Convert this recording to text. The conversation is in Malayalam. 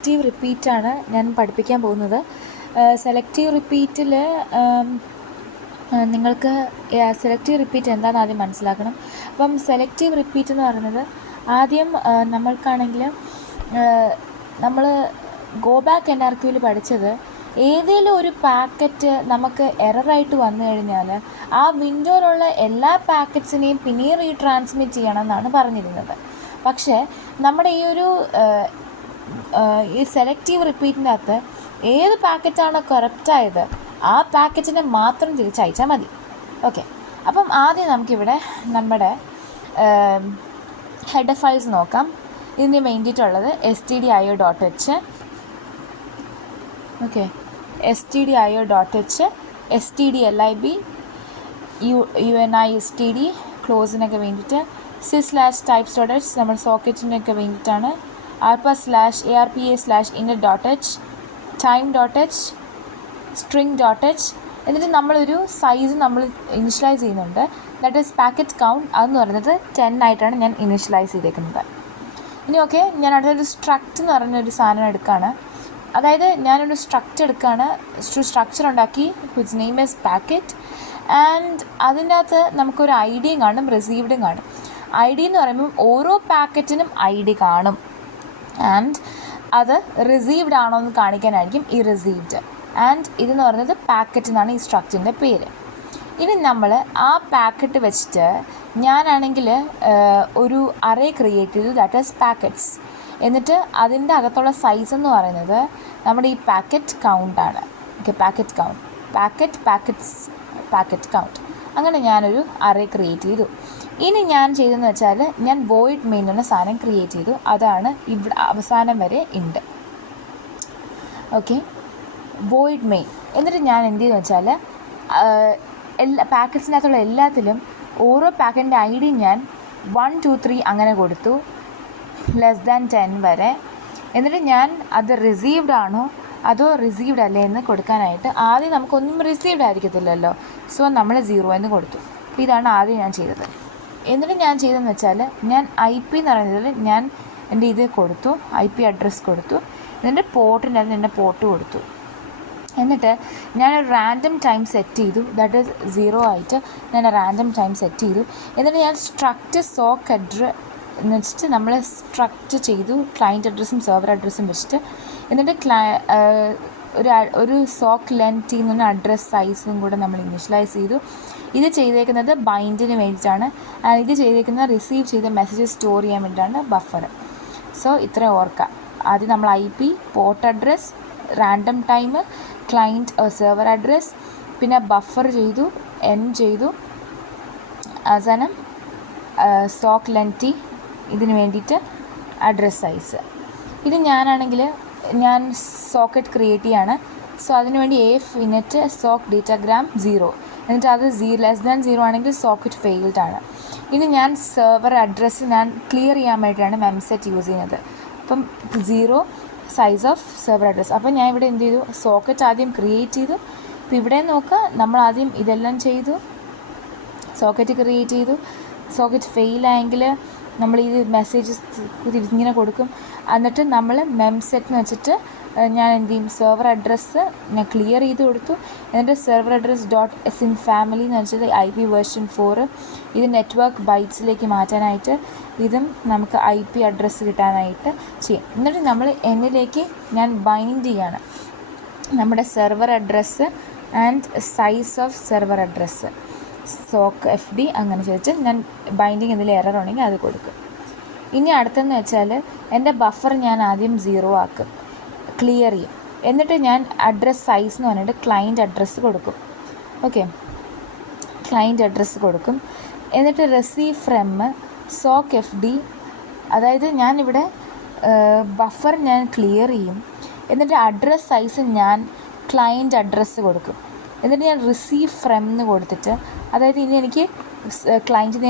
സെലക്റ്റീവ് റിപ്പീറ്റാണ് ഞാൻ പഠിപ്പിക്കാൻ പോകുന്നത്. സെലക്റ്റീവ് റിപ്പീറ്റിൽ നിങ്ങൾക്ക് സെലക്റ്റീവ് റിപ്പീറ്റ് എന്താണെന്ന് ആദ്യം മനസ്സിലാക്കണം. അപ്പം സെലക്റ്റീവ് റിപ്പീറ്റ് എന്ന് പറയുന്നത് ആദ്യം നമ്മൾക്കാണെങ്കിൽ നമ്മൾ ഗോ ബാക്ക് NRQയിൽ പഠിച്ചത് ഏതെങ്കിലും ഒരു പാക്കറ്റ് നമുക്ക് എററായിട്ട് വന്നു കഴിഞ്ഞാൽ ആ വിൻഡോയിലുള്ള എല്ലാ പാക്കറ്റ്സിനെയും പിന്നെയും റീട്രാൻസ്മിറ്റ് ചെയ്യണം എന്നാണ് പറഞ്ഞിരുന്നത്. പക്ഷേ നമ്മുടെ ഈ സെലക്റ്റീവ് റിപ്പീറ്റിൻ്റെ അകത്ത് ഏത് പാക്കറ്റാണോ കറപ്റ്റായത് ആ പാക്കറ്റിനെ മാത്രം തിരിച്ചയച്ചാൽ മതി. ഓക്കെ, അപ്പം ആദ്യം നമുക്കിവിടെ നമ്മുടെ ഹെഡർ ഫയൽസ് നോക്കാം. ഇതിന് വേണ്ടിയിട്ടുള്ളത് stdio.h, okay, stdio.h, stdlib, unistd ക്ലോസിനൊക്കെ വേണ്ടിയിട്ട്, sys/types.h നമ്മൾ സോക്കറ്റിനൊക്കെ വേണ്ടിയിട്ടാണ്, arpa/arpa/init.h, time.h, string.h. എന്നിട്ട് നമ്മളൊരു സൈസ് നമ്മൾ ഇനിഷ്യലൈസ് ചെയ്യുന്നുണ്ട്, ദാറ്റ് ഈസ് പാക്കറ്റ് കൗണ്ട്. അതെന്ന് പറയുന്നത് 10 ആയിട്ടാണ് ഞാൻ ഇനിഷ്യലൈസ് ചെയ്തേക്കുന്നത്. ഇനി ഓക്കെ, ഞാൻ അടുത്തൊരു സ്ട്രക്റ്റ് എന്ന് പറഞ്ഞൊരു സാധനം എടുക്കുകയാണ്. അതായത് ഞാനൊരു സ്ട്രക്ചർ എടുക്കുകയാണ്, സ്ട്രക്ചർ ഉണ്ടാക്കി which name is packet. And അതിൻ്റെ അകത്ത് നമുക്കൊരു ഐഡിയും കാണും, റിസീവ്ഡും കാണും. ഐ ഡി എന്ന് പറയുമ്പം ഓരോ പാക്കറ്റിനും ID കാണും. ആൻഡ് അത് റിസീവ്ഡ് ആണോ എന്ന് കാണിക്കാനായിരിക്കും ഈ റിസീവ്ഡ്. ആൻഡ് ഇതെന്ന് പറയുന്നത് പാക്കറ്റ് എന്നാണ് ഈ സ്ട്രക്ചറിൻ്റെ പേര്. ഇനി നമ്മൾ ആ പാക്കറ്റ് വെച്ചിട്ട് ഞാനാണെങ്കിൽ ഒരു അറേ ക്രിയേറ്റ് ചെയ്തു, ദാറ്റ് ഈസ് പാക്കറ്റ്സ്. എന്നിട്ട് അതിൻ്റെ അകത്തുള്ള സൈസ് എന്ന് പറയുന്നത് നമ്മുടെ ഈ പാക്കറ്റ് കൗണ്ടാണ്. Okay, packet count, packet count. അങ്ങനെ ഞാനൊരു അറേ ക്രിയേറ്റ് ചെയ്തു. ഇനി ഞാൻ ചെയ്തതെന്ന് വെച്ചാൽ ഞാൻ void main എന്ന സാധനം ക്രിയേറ്റ് ചെയ്തു. അതാണ് ഇവിടെ അവസാനം വരെ ഉണ്ട്. Okay, void main. എന്നിട്ട് ഞാൻ എന്ത് ചെയ്തെന്ന് വെച്ചാൽ എല്ലാ പാക്കറ്റ്സിനകത്തുള്ള എല്ലാത്തിലും ഓരോ പാക്കറ്റിൻ്റെ ID ഞാൻ 1 2 3 അങ്ങനെ കൊടുത്തു, <10 വരെ. എന്നിട്ട് ഞാൻ അത് റിസീവ്ഡ് ആണോ അതോ റിസീവ്ഡ് അല്ലേ എന്ന് കൊടുക്കാനായിട്ട് ആദ്യം നമുക്കൊന്നും റിസീവ്ഡ് ആയിരിക്കത്തില്ലല്ലോ, സോ നമ്മൾ 0 എന്ന് കൊടുത്തു. അപ്പോൾ ഇതാണ് ആദ്യം ഞാൻ ചെയ്തത്. എന്നിട്ട് ഞാൻ ചെയ്തതെന്ന് വെച്ചാൽ ഞാൻ IP എന്ന് പറയുന്നതിൽ ഞാൻ എൻ്റെ ഇത് കൊടുത്തു, IP അഡ്രസ്സ് കൊടുത്തു. എന്നിട്ട് പോർട്ടിൻ്റെ അത് എൻ്റെ പോർട്ട് കൊടുത്തു. എന്നിട്ട് ഞാനൊരു റാൻഡം ടൈം സെറ്റ് ചെയ്തു, ദാറ്റ് ഈസ് 0 ആയിട്ട് ഞാൻ റാൻഡം ടൈം സെറ്റ് ചെയ്തു. എന്നിട്ട് ഞാൻ സ്ട്രക്റ്റ് സോക്ക് അഡ്രസ് എന്ന് വെച്ചിട്ട് നമ്മൾ സ്ട്രക്റ്റ് ചെയ്തു, ക്ലയൻറ്റ് അഡ്രസ്സും സെർവർ അഡ്രസ്സും വെച്ചിട്ട്. എന്നിട്ട് ഒരു സോക്ക് ലെങ്ത്തിൽ നിന്ന് അഡ്രസ് സൈസും കൂടെ നമ്മൾ ഇനിഷ്യലൈസ് ചെയ്തു. ഇത് ചെയ്തേക്കുന്നത് ബൈൻഡിന് വേണ്ടിയിട്ടാണ്. ഇത് ചെയ്തേക്കുന്നത് റിസീവ് ചെയ്ത മെസ്സേജസ് സ്റ്റോർ ചെയ്യാൻ വേണ്ടിയിട്ടാണ് ബഫർ. സോ ഇത്ര ഓർക്കാം. ആദ്യം നമ്മൾ IP, port address, random time, client server address, പിന്നെ ബഫർ ചെയ്തു, ചെയ്തു, അവസാനം സോക്ക് ലെങ്തി ഇതിന് വേണ്ടിയിട്ട് അഡ്രസ് സൈസ്. ഇത് ഞാനാണെങ്കിൽ ഞാൻ സോക്കറ്റ് ക്രിയേറ്റ് ചെയ്യാണ്. സോ അതിനുവേണ്ടി AF_init sock datagram 0, എന്നിട്ട് അത് 0 ആണെങ്കിൽ സോക്കറ്റ് ഫെയിൽഡ് ആണ്. ഇനി ഞാൻ സെർവർ അഡ്രസ്സ് ഞാൻ ക്ലിയർ ചെയ്യാൻ വേണ്ടിയിട്ടാണ് memset യൂസ് ചെയ്യുന്നത്. അപ്പം 0 സൈസ് ഓഫ് സെർവർ അഡ്രസ്സ്. അപ്പം ഞാൻ ഇവിടെ എന്ത് ചെയ്തു, സോക്കറ്റ് ആദ്യം ക്രിയേറ്റ് ചെയ്തു. അപ്പോൾ ഇവിടെ നോക്കുക, നമ്മൾ ആദ്യം ഇതെല്ലാം ചെയ്തു, സോക്കറ്റ് ക്രിയേറ്റ് ചെയ്തു. സോക്കറ്റ് ഫെയിലായെങ്കിൽ നമ്മൾ ഈ മെസ്സേജസ് തിരിഞ്ഞിങ്ങനെ കൊടുക്കും. എന്നിട്ട് നമ്മൾ memset എന്ന് വെച്ചിട്ട് ഞാൻ എന്ത് ചെയ്യും, സെർവർ അഡ്രസ്സ് ഞാൻ ക്ലിയർ ചെയ്ത് കൊടുത്തു. എന്നിട്ട് സെർവർ അഡ്രസ് .sin family എന്ന് വെച്ചിട്ട് IP വേർഷൻ 4 ഇത് നെറ്റ്വർക്ക് ബൈറ്റ്സിലേക്ക് മാറ്റാനായിട്ട്, ഇതും നമുക്ക് IP അഡ്രസ്സ് കിട്ടാനായിട്ട് ചെയ്യും. എന്നിട്ട് നമ്മൾ എന്നിലേക്ക് ഞാൻ ബൈൻഡ് ചെയ്യാണ് നമ്മുടെ server address and size of server address soak FD അങ്ങനെ ചോദിച്ച് ഞാൻ ബൈൻഡിങ് എന്തെങ്കിലും എറർ ഉണ്ടെങ്കിൽ അത് കൊടുക്കും. ഇനി അടുത്തെന്ന് വെച്ചാൽ എൻ്റെ ബഫർ ഞാൻ ആദ്യം 0 ആക്കും, ക്ലിയർ ചെയ്യും. എന്നിട്ട് ഞാൻ അഡ്രസ് സൈസ് എന്ന് പറഞ്ഞിട്ട് ക്ലയൻറ്റ് അഡ്രസ്സ് കൊടുക്കും. ഓക്കെ, ക്ലയൻറ്റ് അഡ്രസ്സ് കൊടുക്കും. എന്നിട്ട് റിസീവ് ഫ്രം സോക്ക് FD, അതായത് ഞാനിവിടെ ബഫർ ഞാൻ ക്ലിയർ ചെയ്യും. എന്നിട്ട് അഡ്രസ് സൈസ് ഞാൻ ക്ലയൻറ്റ് അഡ്രസ്സ് കൊടുക്കും. എന്നിട്ട് ഞാൻ റിസീവ് ഫ്രം എന്ന് കൊടുത്തിട്ട്, അതായത് ഇനി എനിക്ക് ക്ലയൻറ്റിനെ